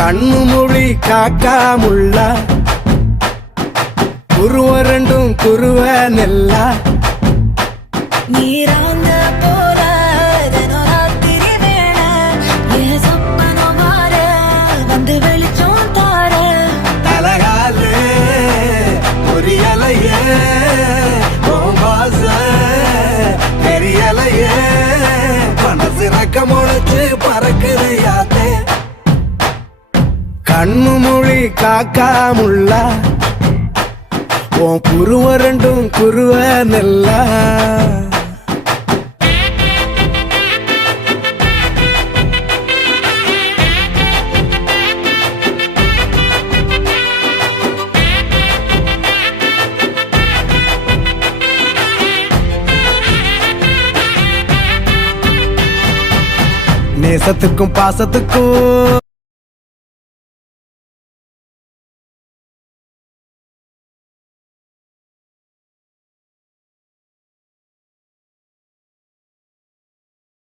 கண்ணு மொழி காக்காமுள்ள குருவ ரெண்டும் குருவ நெல்லா நீராங்க போல தினராத்திரி வேண என் சொப்பனம் மாற வந்து வெளிச்சம் தார தலகாலே பொரியலையே ஓம்பாச பெரியலையே மனசு ரக்க முளைச்சு பறக்குது யாத்தே கண்ணு மொழி காக்காமுள்ள உன் குருவ ரெண்டும் குருவ நெல்லா நேசத்துக்கும் பாசத்துக்கும்